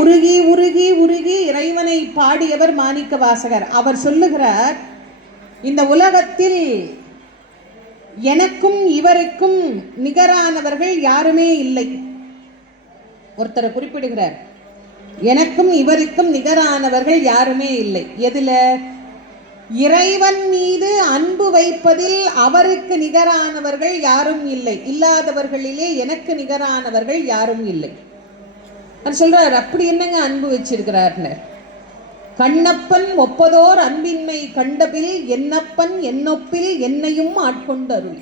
உருகி உருகி உருகி இறைவனை பாடியவர் மாணிக்க வாசகர். அவர் சொல்லுகிறார், இந்த உலகத்தில் எனக்கும் இவருக்கும் நிகரானவர்கள் யாருமே இல்லை. ஒருத்தரை குறிப்பிடுகிறார், எனக்கும் இவருக்கும் நிகரானவர்கள் யாருமே இல்லை. எதுல? இறைவன் மீது அன்பு வைப்பதில் அவருக்கு நிகரானவர்கள் யாரும் இல்லை. இல்லாதவர்களிலே எனக்கு நிகரானவர்கள் யாரும் இல்லை சொல்றார். அப்படி என்னங்க அன்பு வச்சிருக்கிறார்? கண்ணப்பன் ஒப்பதோர் அன்பின்மை கண்டபில் என்னப்பன் என்னொப்பில் என்னையும் ஆட்கொண்டருள்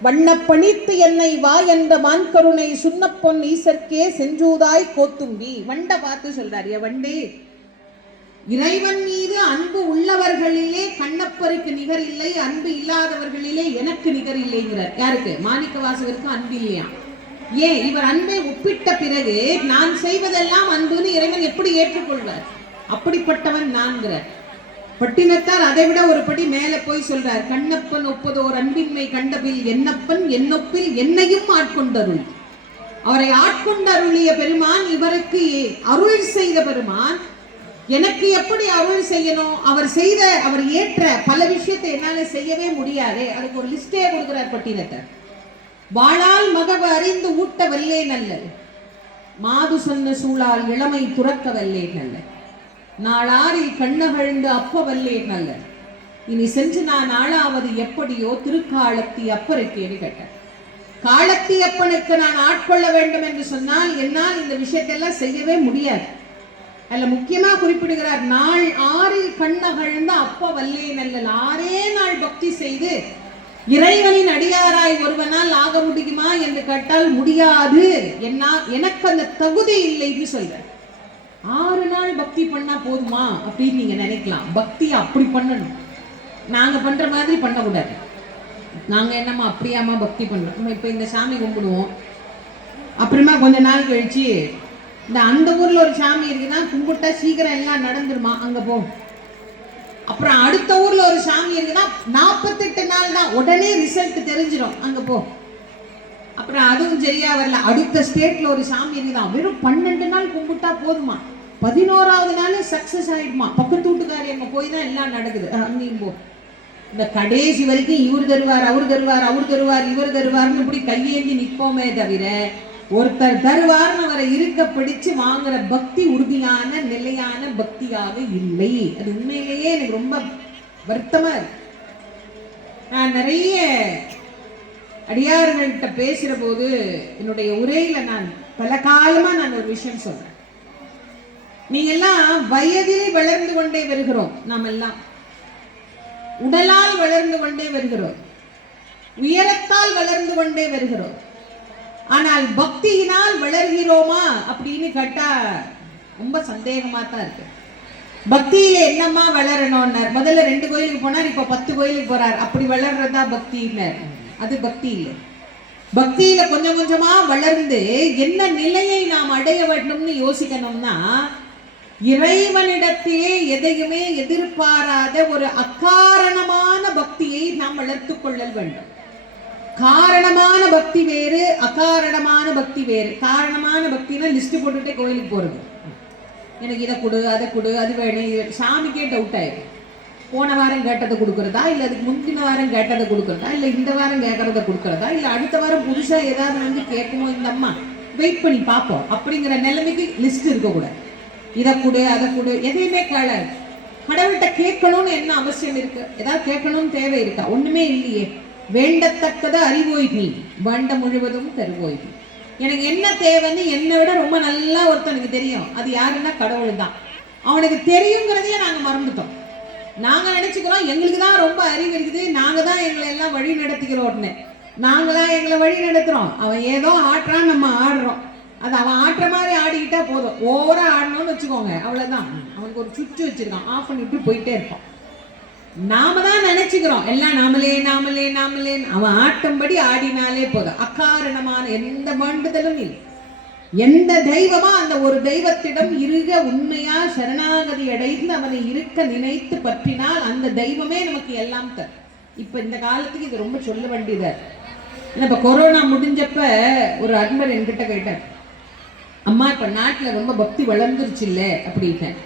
வண்ணப்பணித்து என்னை வா என்ற மான்கருணை சுண்ணப்பொன் ஈசற்கே செஞ்சூதாய் கோத்தும்பி. வண்ட பார்த்து சொல்றார், வண்டே, இறைவன் மீது அன்பு உள்ளவர்களிலே கண்ணப்பருக்கு நிகர் இல்லை, அன்பு இல்லாதவர்களிலே எனக்கு நிகர் இல்லைங்கிறார். யாருக்கு? மாணிக்க வாசகருக்கு அன்பு இல்லையா? ஏன்? இவர் அன்பை ஒப்பிட்ட பிறகு நான் செய்வதெல்லாம் அன்புன்னு இறைவன் எப்படி ஏற்றுக்கொள்வார்? அப்படிப்பட்டவன் நான்கிறார். பட்டினத்தார் அதை விட ஒரு படி மேல போய் சொல்றார், கண்ணப்பன் ஒப்பதோர் அன்பின்மை கண்டபில் என்னப்பன் என்னொப்பில் என்னையும் ஆட்கொண்டருள். அவரை ஆட்கொண்டருளிய பெருமான், இவருக்கு அருள் செய்த பெருமான், எனக்கு எப்படி அருள் செய்யணும்? அவர் ஏற்ற பல விஷயத்தை என்னால செய்யவே முடியாது. அதுக்கு ஒரு லிஸ்டே கொடுக்கிறார் பட்டினத்தார். வாழால் மகவு அறிந்து ஊட்ட வல்லே நல்ல, மாது சொன்ன சூழால் இளமை துறக்க வல்லே நல்ல, நாளாரில் கண்ணகழ்ந்து அப்ப வல்லே நல்ல, இனி சென்று நான் ஆளாவது எப்படியோ திருக்காலத்தி அப்பருக்கேன்னு கேட்டார். காலத்தி அப்பனுக்கு நான் ஆட்கொள்ள வேண்டும் என்று சொன்னால் என்னால் இந்த விஷயத்தெல்லாம் செய்யவே முடியாது. அதுல முக்கியமா குறிப்பிடுகிறார், நாள் ஆறில் கண்ணகழ்ந்த அப்ப வல்லே நல்ல. 6 நாள் பக்தி செய்து இறைவனின் அடியாராய் ஒருவனால் ஆக முடியுமா என்று கேட்டால் முடியாது. எனக்கு அந்த தகுதி இல்லைன்னு சொல்ற. 6 நாள் பக்தி பண்ணா போதுமா அப்படின்னு நீங்க நினைக்கலாம். பக்தி அப்படி பண்ணணும், நாங்க பண்ற மாதிரி பண்ணக்கூடாது. நாங்க என்னம்மா அப்படியாமா பக்தி பண்றோம்? இப்ப இந்த சாமி கும்பிடுவோம், அப்புறமா கொஞ்ச நாள் கழிச்சு அந்த ஊர்ல ஒரு சாமி இருக்குன்னா கும்பிட்டா சீக்கிரம் எல்லாம் நடந்துருமா, அங்க போ. அப்புறம் அடுத்த ஊர்ல ஒரு சாமி இருக்குன்னா 48 நாள் தான், உடனே ரிசல்ட் தெரிஞ்சிடும், அங்க போ. அப்புறம் அதுவும் சரியா வரல, அடுத்த ஸ்டேட்ல ஒரு சாமி இருக்குதான், வெறும் 12 நாள் கும்பிட்டா போதுமா, 11ஆவது நாளே சக்சஸ் ஆயிடுமா, பக்கத்து வீட்டுக்காரி அங்க போய் தான் எல்லாம் நடக்குது, அங்கேயும் போ. இந்த கடைசி வரைக்கும் இவர் தருவார், அவர் தருவார், அவர் தருவார், இவர் தருவார்னு இப்படி கையேந்தி நிற்போமே தவிர ஒருத்தர் தருவார்னு அவரை இருக்க பிடிச்சு வாங்குற பக்தி உறுதியான நிலையான பக்தியாக இல்லை. அது உண்மையிலேயே எனக்கு ரொம்ப வருத்தமா இருக்கு. நான் நிறைய அடியார்கள்ட்ட பேசுற போது என்னுடைய உரையில நான் பல காலமா நான் ஒரு விஷயம் சொல்றேன். நீங்க எல்லாம் வயதில் வளர்ந்து கொண்டே வருகிறோம், நாம் எல்லாம் உடலால் வளர்ந்து கொண்டே வருகிறோம், உயரத்தால் வளர்ந்து கொண்டே வருகிறோம். ஆனால் பக்தியினால் வளர்கிறோமா அப்படின்னு கேட்டா ரொம்ப சந்தேகமா தான் இருக்கு. பக்தியில என்னம்மா வளரணும்னு முதல்ல 2 கோயிலுக்கு போனார், இப்ப 10 கோயிலுக்கு போறார். அப்படி வளர்றதா பக்தின்னு? அது பக்தி இல்லை. பக்தியில கொஞ்சம் கொஞ்சமா வளர்ந்து என்ன நிலையை நாம் அடைய வேண்டும்னு யோசிக்கணும்னா, இறைவனிடத்திலே எதையுமே எதிர்பாராத ஒரு அக்காரணமான பக்தியை நாம் வளர்த்து கொள்ளல் வேண்டும். காரணமான பக்தி வேறு, அகாரணமான பக்தி வேறு. காரணமான பக்தினா லிஸ்ட் போட்டுட்டே கோயிலுக்கு போறது, எனக்கு இதை கொடு, அதை கொடு, அது வேணும். சாமிக்கே டவுட் ஆயிடும். போன வாரம் கேட்டதை கொடுக்கறதா, இல்லை அதுக்கு முந்தின வாரம் கேட்டதை கொடுக்கறதா, இல்லை இந்த வாரம் கேட்கறத கொடுக்கறதா, இல்லை அடுத்த வாரம் புதுசா ஏதாவது வந்து கேட்குமோ இந்த அம்மா, வெயிட் பண்ணி பார்ப்போம் அப்படிங்கிற நிலைமைக்கு லிஸ்ட் இருக்கக்கூடாது. இதை கொடு, அதை கொடு, எதையுமே கேளாது. கடவுள்கிட்ட கேட்கணும்னு என்ன அவசியம் இருக்கு? ஏதாவது கேட்கணும்னு தேவை இருக்கா? ஒண்ணுமே இல்லையே. வேண்டத்தக்கத அறிவோய் நீ, வண்ட முழுவதும் தருவோய். எனக்கு என்ன தேவைன்னு என்னை விட ரொம்ப நல்லா ஒருத்தனுக்கு தெரியும். அது யாருன்னா கடவுள் தான். அவனுக்கு தெரியுங்கிறதையே நாங்க மறந்துட்டோம். நாங்க நினைச்சுக்கிறோம் எங்களுக்கு தான் ரொம்ப அறிவு இருக்குது, நாங்க தான் எங்களை எல்லாம் வழி நடத்திக்கிறோம்னு. நாங்களாம் எங்களை வழி நடத்துறோம். அவன் ஏதோ ஆட்டுறான், நம்ம ஆடுறோம். அது அவன் ஆட்டுற மாதிரி ஆடிக்கிட்டா போதும். ஓவரா ஆடணும்னு வச்சுக்கோங்க, அவ்வளவுதான். அவனுக்கு ஒரு சுவிட்ச் வச்சிருக்கான், ஆஃப் பண்ணிட்டு போயிட்டே இருப்பான். நாம தான் நினைச்சுக்கிறோம் எல்லாம் நாமளே நாமளே நாமளே. அவன் ஆட்டம்படி ஆடினாலே போதும். அக்காரணமான எந்த வேண்டுதலும் இல்லை. எந்த தெய்வமா அந்த ஒரு தெய்வத்திடம் இருக உண்மையா சரணாகதி அடைந்து அவனை இருக்க நினைத்து பற்றினால் அந்த தெய்வமே நமக்கு எல்லாம் தரும். இப்ப இந்த காலத்துக்கு இது ரொம்ப சொல்ல வேண்டியதா. இப்ப கொரோனா முடிஞ்சப்ப ஒரு அன்பர் என்கிட்ட கேட்டார், அம்மா இப்ப நாட்டுல ரொம்ப பக்தி வளர்ந்துருச்சு இல்ல அப்படின்ட்டேன்.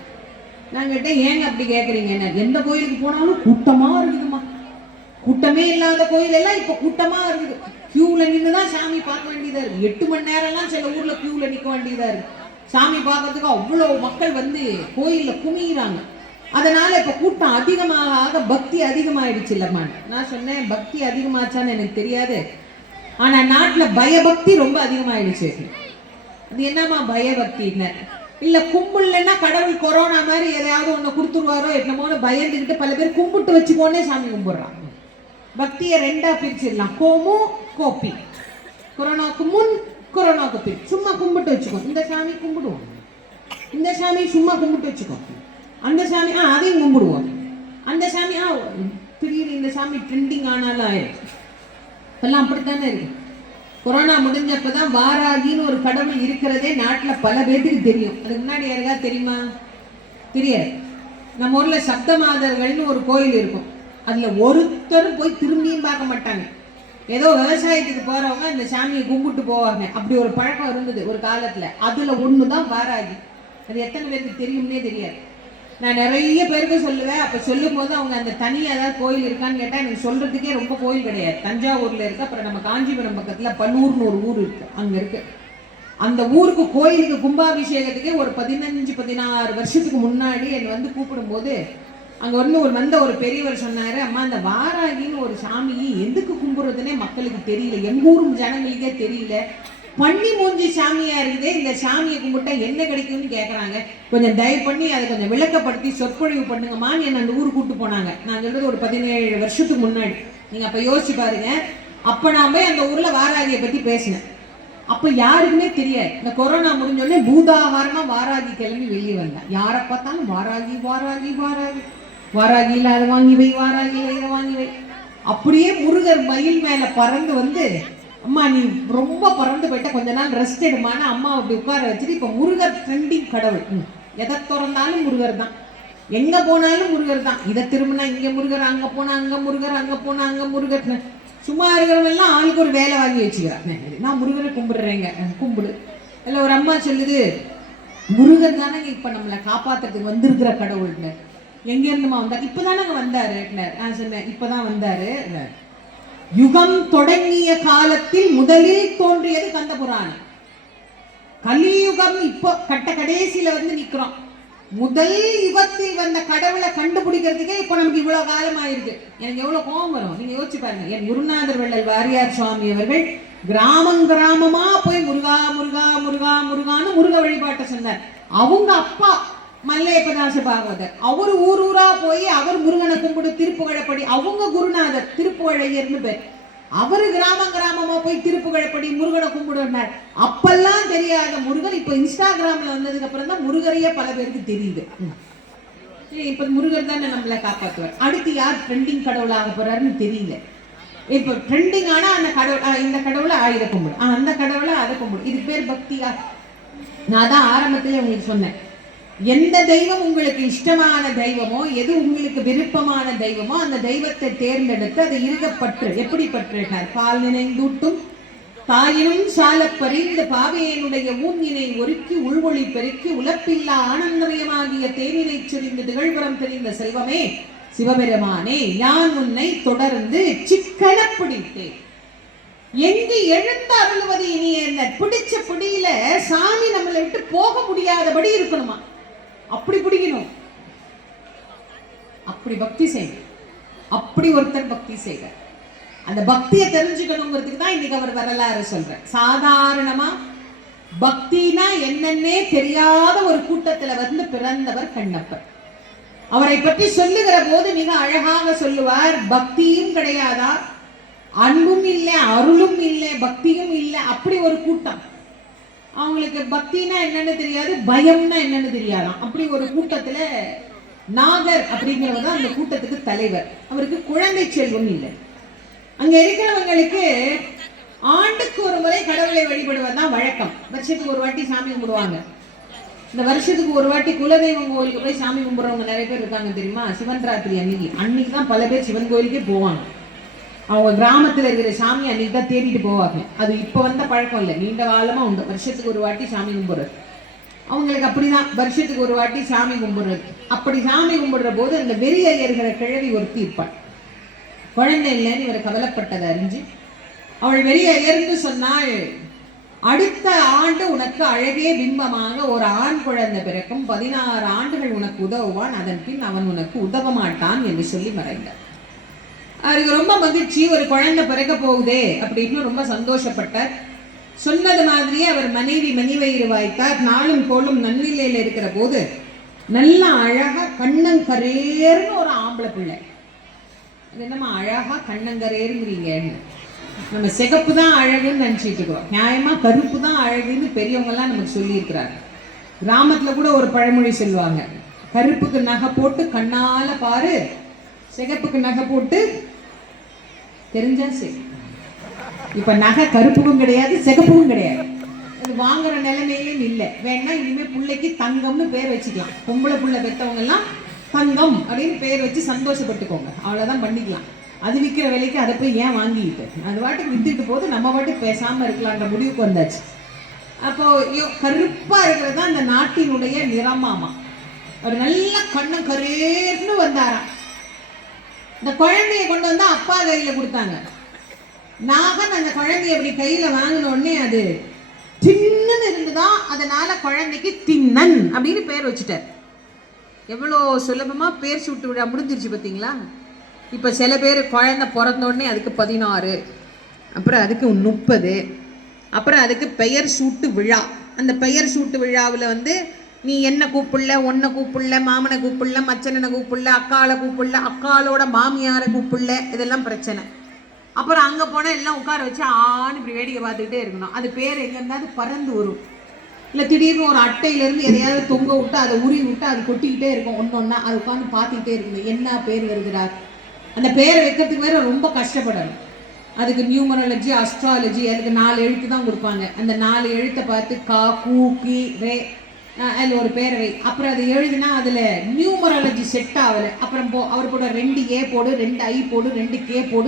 நான் கேட்டேன், ஏங்க அப்படி கேக்குறீங்க? எந்த கோயிலுக்கு போனாலும் கூட்டமா இருக்குதுமா. கூட்டமே இல்லாத கோயில் எல்லாம் இப்ப கூட்டமா இருக்குது. கியூல நின்றுதான் சாமி பார்க்க வேண்டியதா இருக்கு. 8 மணி நேரம்லாம் சில ஊர்ல கியூல நிக்க வேண்டியதா இருக்கு. சாமி பார்க்கறதுக்கு அவ்வளவு மக்கள் வந்து கோயில்ல குமியிறாங்க. அதனால இப்ப கூட்டம் அதிகமாக பக்தி அதிகமாயிடுச்சு இல்லம்மா. நான் சொன்னேன், பக்தி அதிகமாச்சான்னு எனக்கு தெரியாது, ஆனா நாட்டுல பயபக்தி ரொம்ப அதிகமாயிடுச்சு. அது என்னமா பயபக்தின்னு? இல்ல கும்பிடலன்னா கடவுள் கொரோனா மாதிரி எதையாவது ஒண்ணு கொடுத்துருவாரோ என்னமோன்னு பயந்துக்கிட்டு பல பேர் கும்பிட்டு வச்சுக்கோன்னே சாமி கும்பிடுறாங்க. பக்தியை 2ஆ பிரிச்சிடலாம், கோமு கோப்பி. கொரோனாவுக்கு முன், கொரோனாவுக்கு பின். சும்மா கும்பிட்டு வச்சுக்கோ, இந்த சாமி கும்பிடுவோம், இந்த சாமி சும்மா கும்பிட்டு வச்சுக்கோ, அந்த சாமி அதையும் கும்பிடுவோம், அந்த சாமி திடீர்னு இந்த சாமி ட்ரெண்டிங் ஆனாலும் ஆயிடும். இப்பெல்லாம் அப்படித்தானே இருக்கு. கொரோனா முடிஞ்சப்பதான் வாராகின்னு ஒரு கடவுள் இருக்கிறதே நாட்டுல பல பேருக்கு தெரியும். அதுக்கு முன்னாடி யாருக்கா தெரியுமா? தெரியாது. நம்ம ஊர்ல சப்தமாதர்கள்னு ஒரு கோயில் இருக்கும். அதுல ஒருத்தரும் போய் திரும்பியும் பார்க்க மாட்டாங்க. ஏதோ விவசாயத்துக்கு போறவங்க அந்த சாமியை கும்பிட்டு போவாங்க. அப்படி ஒரு பழக்கம் இருந்தது ஒரு காலத்துல. அதுல ஒண்ணுதான் வாராகி. அது எத்தனை பேருக்கு தெரியும்னே தெரியாது. நான் நிறைய பேருக்கு சொல்லுவேன். அப்ப சொல்லும் போது அவங்க அந்த தனியா ஏதாவது கோயில் இருக்கான்னு கேட்டா எனக்கு சொல்றதுக்கே ரொம்ப கோயில் கிடையாது. தஞ்சாவூர்ல இருக்கு, அப்புறம் நம்ம காஞ்சிபுரம் பக்கத்துல பன்னூர்னு ஒரு ஊர் இருக்கு, அங்க இருக்கு. அந்த ஊருக்கு கோயிலுக்கு கும்பாபிஷேகத்துக்கே ஒரு 15-16 வருஷத்துக்கு முன்னாடி என்னை வந்து கூப்பிடும் போது அங்க வந்த ஒரு பெரியவர் சொன்னாரு, அம்மா அந்த வாராகின்னு ஒரு சாமி எதுக்கு கும்பிடுறதுன்னே மக்களுக்கு தெரியல, எங்க ஊரும் ஜனங்களுக்கே தெரியல, பண்ணி மூஞ்சி சாமியா இருக்குதே, இந்த சாமியை கும்பிட்டா என்ன கிடைக்கும்னு கேட்கறாங்க, கொஞ்சம் தயவு பண்ணி அதை கொஞ்சம் விளக்கப்படுத்தி சொற்பொழிவு பண்ணுங்கம்மான்னு என்ன அந்த ஊருக்கு கூப்பிட்டு போனாங்க. நான் சொல்றது ஒரு 17 வருஷத்துக்கு முன்னாடி. நீங்க அப்ப யோசிச்சு பாருங்க. அப்ப நான் போய் அந்த ஊர்ல வாராகியை பத்தி பேசினேன். அப்ப யாருக்குமே தெரியாது. இந்த கொரோனா முடிஞ்சோடனே பூதாகாரமா வாராகி கிளம்பி வெளியே வந்தேன். யாரை பார்த்தாலும் வாராகி வாராகி வாராகி, வாராகியில அதை வாங்கி வை, வாராகியில இதை வாங்கி வை. அப்படியே முருகர் மயில் மேல பறந்து வந்து, அம்மா நீ ரொம்ப பறந்து போயிட்ட, கொஞ்ச நாள் ரெஸ்ட் எடுமான அம்மா அப்படி உட்கார வச்சுட்டு இப்ப முருகர் ட்ரெண்டிங் கடவுள். எதை திறந்தாலும் முருகர் தான், எங்க போனாலும் முருகர் தான். இதை திரும்பினா இங்க முருகர், அங்க போனா அங்க முருகர், அங்க போனா அங்க முருகர். சும்மா இருக்கிறவங்க எல்லாம் ஆளுக்கு ஒரு வேலை வாங்கி வச்சுக்கிறாங்க. நான் முருகரை கும்பிடுறேங்க, கும்பிடு. இல்ல ஒரு அம்மா சொல்லுது, முருகர் தானே இப்ப நம்மளை காப்பாத்துறதுக்கு வந்திருக்கிற கடவுள்னு. எங்க இருந்துமா வந்தார்? இப்பதானங்க வந்தாரு. நான் சொன்னேன், இப்பதான் வந்தாரு. யுகம் தொடங்கிய காலத்தில் முதலில் தோன்றியது கந்த புராணம். கலியுகம் இப்போ கடைசியில வந்து நிக்கிறோம். முதல் யுகத்தில் வந்த கடவுளை கண்டுபிடிக்கிறதுக்கே இப்ப நமக்கு இவ்வளவு காலம் ஆயிருக்கு. எனக்கு எவ்வளவு கோபம் வரும் நீங்க யோசிச்சு பாருங்க. என் குருநாதர் வள்ளல் வாரியார் சுவாமி அவர்கள் கிராமமா போய் முருகா முருகா முருகா முருகான்னு முருக வழிபாட்டை சொன்னார். அவங்க அப்பா மல்லையப்பதாச பாகவதர், அவர் ஊரா போய் அவர் முருகனை கும்பிடு திருப்புகழப்படி. அவங்க குருநாதர் திருப்புகழையர்னு பேர். அவரு கிராமமா போய் திருப்புகழப்படி முருகனை கும்பிடுனார். அப்பெல்லாம் தெரியாத முருகன் இப்ப இன்ஸ்டாகிராம்ல வந்ததுக்கு அப்புறம் தான் முருகரையே பல பேருக்கு தெரியுது. இப்ப முருகர் தானே நம்மளை காப்பாற்றுவார். அடுத்து யார் ட்ரெண்டிங் கடவுளாக போறாருன்னு தெரியல. இப்ப ட்ரெண்டிங் ஆனா அந்த கடவுள், இந்த கடவுளை ஆயுத கும்பிடு, அந்த கடவுளை அதை கும்பிடு. இது பேர் பக்தியா? நான் தான் ஆரம்பத்திலே உங்களுக்கு சொன்னேன், எந்த தெய்வம் உங்களுக்கு இஷ்டமான தெய்வமோ, எது உங்களுக்கு விருப்பமான தெய்வமோ அந்த தெய்வத்தை தேர்ந்தெடுத்து அதை இருகப்பற்று. எப்படி பற்றினார்? பால் நினைந்தூட்டும் தாயினும் சால பறிந்த பாவையனுடைய ஊங்கினை ஒருக்கி உள்வொளி பெருக்கி உலப்பில்லா ஆனந்தமயமாகிய தேனினை சொரிந்து திகழ்புறம் தெரிந்த செல்வமே சிவபெருமானே, யான் உன்னை தொடர்ந்து சிக்கன பிடித்தேன். எங்கு எழுந்து அருள்வது இனி என்ன? பிடிச்ச பிடியில சாமி நம்மளை விட்டு போக முடியாதபடி இருக்கணுமா? அப்படி பிடிக்கணும், அப்படி பக்தி செய்யணும். அப்படி ஒருத்தர் பக்தி செய்ய, அந்த பக்தியை தெரிஞ்சுக்கணுங்கிறதுக்கு தான் இன்னைக்கு அவர் வரலாறு சொல்ற. சாதாரணமா பக்தினா என்னன்னே தெரியாத ஒரு கூட்டத்துல வந்து பிறந்தவர் கண்ணப்பர். அவரை பற்றி சொல்லுகிற போது மிக அழகாக சொல்லுவார். பக்தியும் கிடையாதா, அன்பும் இல்லை, அருளும் இல்லை, பக்தியும் இல்லை. அப்படி ஒரு கூட்டம். அவங்களுக்கு பக்தினா என்னன்னு தெரியாது, பயம்னா என்னன்னு தெரியாதான். அப்படி ஒரு கூட்டத்துல நாகர் அப்படிங்கிறவர் தான் அந்த கூட்டத்துக்கு தலைவர். அவருக்கு குழந்தை செல்வம் இல்லை. அங்க இருக்கிறவங்களுக்கு ஆண்டுக்கு ஒரு முறை கடவுளை வழிபடுவதுதான் வழக்கம். வருஷத்துக்கு ஒரு வாட்டி சாமி கும்பிடுவாங்க. இந்த வருஷத்துக்கு ஒரு வாட்டி குலதெய்வம் கோயிலுக்கு போய் சாமி கும்பிடுறவங்க நிறைய பேர் இருக்காங்க தெரியுமா? சிவன் ராத்திரி அன்னைக்கு தான் பல பேர் சிவன் கோயிலுக்கே போவாங்க. அவங்க கிராமத்தில் இருக்கிற சாமி அன்னைக்கு தான் தேடிட்டு போவாங்க. அது இப்போ வந்த பழக்கம் இல்லை, நீண்ட காலமாக உண்டு. வருஷத்துக்கு ஒரு வாட்டி சாமி கும்பிடுறது அவங்களுக்கு அப்படிதான், வருஷத்துக்கு ஒரு வாட்டி சாமி கும்பிடுறது. அப்படி சாமி கும்பிடுற போது அந்த வெறி அறியர்கிற கிழவி ஒருத்தி இருப்பாள். குழந்தை இல்லைன்னு இவர் கவலைப்பட்டதை அறிஞ்சு அவள் வெறி அறியர்ந்து சொன்னாள், அடுத்த ஆண்டு உனக்கு அழகே பிம்பமாக ஒரு ஆண் குழந்தை பிறக்கும், 16 ஆண்டுகள் உனக்கு உதவுவான், அதன் பின் அவன் உனக்கு உதவ மாட்டான் என்று சொல்லி மறைந்தார். அவருக்கு ரொம்ப மகிழ்ச்சி, ஒரு குழந்தை பிறக்க போகுதே அப்படின்னு ரொம்ப சந்தோஷப்பட்டார். சொன்னது மாதிரியே அவர் மனைவி மணிவயிறு வாய்த்தார். நாளும் கோளும் நன்னிலையில் இருக்கிற போது நல்ல அழகா கண்ணங்கரேர்னு ஒரு ஆம்பளை பிள்ளை. அது என்னம்மா அழகா கண்ணங்கரேருங்கிறீங்கன்னு, நம்ம சிகப்பு தான் அழகுன்னு நினச்சிட்டு இருக்கிறோம். நியாயமா கருப்பு தான் அழகுன்னு பெரியவங்கெல்லாம் நமக்கு சொல்லியிருக்கிறாங்க. கிராமத்தில் கூட ஒரு பழமொழி சொல்லுவாங்க, கருப்புக்கு நகை போட்டு கண்ணால பாரு, சிகப்புக்கு நகை போட்டு தெரிஞ்சா சரி. இப்ப நகை கருப்புக்கும் கிடையாது சிகப்புக்கும் கிடையாது, அது வாங்குற நிலைமையிலும் இல்லை. வேணா இனிமே பிள்ளைக்கு தங்கம்னு பேர் வச்சுக்கலாம். பொம்பளை பிள்ளை பெற்றவங்க எல்லாம் தங்கம் அப்படின்னு பேர் வச்சு சந்தோஷப்பட்டுக்கோங்க, அவ்வளவுதான் பண்ணிக்கலாம். அது விற்கிற விலைக்கு அதை போய் ஏன் வாங்கிட்டு, அது வாட்டுக்கு வித்துட்டு போது நம்ம வாட்டுக்கு பேசாம இருக்கலான்ற முடிவுக்கு வந்தாச்சு. அப்போ கருப்பா இருக்கிறது தான் அந்த நாட்டினுடைய நிறமாமா. ஒரு நல்ல கண்ணம் கரேர்னு வந்தாராம். இந்த குழந்தைய கொண்டு வந்தா அப்பா கையில கொடுத்தாங்க. நாகன் அந்த குழந்தைய அப்படி கையில வாங்கின உடனே அது தின்னன் இருந்துதான், அதனால குழந்தைக்கு தின்னன் அப்படின்னு பேர் வச்சுட்டார். எவ்வளோ சுலபமா பேர் சூட்டு விழா முடிஞ்சிருச்சு பார்த்தீங்களா. இப்போ சில பேர் குழந்தை பிறந்த உடனே அதுக்கு 16, அப்புறம் அதுக்கு 30, அப்புறம் அதுக்கு பெயர் சூட்டு விழா. அந்த பெயர் சூட்டு விழாவில் வந்து நீ என்ன கூப்பிடல, ஒன்றை கூப்பிடல, மாமனை கூப்பிடல, மச்சனனை கூப்பிடல, அக்காளை கூப்பிடல, அக்காளோட மாமியாரை கூப்பிடல, இதெல்லாம் பிரச்சனை. அப்புறம் அங்கே போனால் எல்லாம் உட்கார வச்சு ஆன்னு இப்படி வேடிக்கை பார்த்துக்கிட்டே இருக்கணும். அது பேர் எங்கே இருந்தாவது பறந்து வரும். இல்லை திடீர்னு ஒரு அட்டையிலேருந்து எதையாவது தொங்க விட்டு அதை உருவி விட்டு அது கொட்டிக்கிட்டே இருக்கும். ஒன்று ஒன்றா அது உட்காந்து பார்த்துக்கிட்டே இருக்கணும், என்ன பேர் வருகிறார். அந்த பேரை வைக்கிறதுக்கு வேற ரொம்ப கஷ்டப்படணும். அதுக்கு நியூமராலஜி, அஸ்ட்ராலஜி, அதுக்கு 4 எழுத்து தான் கொடுப்பாங்க. அந்த 4 எழுத்தை பார்த்து கா, கூ, கி, ரே, அதில் ஒரு பேரவை. அப்புறம் அது எழுதுனா அதில் நியூமராலஜி செட் ஆகலை. அப்புறம் அவர் போட 2 ஏ போடு, 2 ஐ போடு, 2 கே போடு,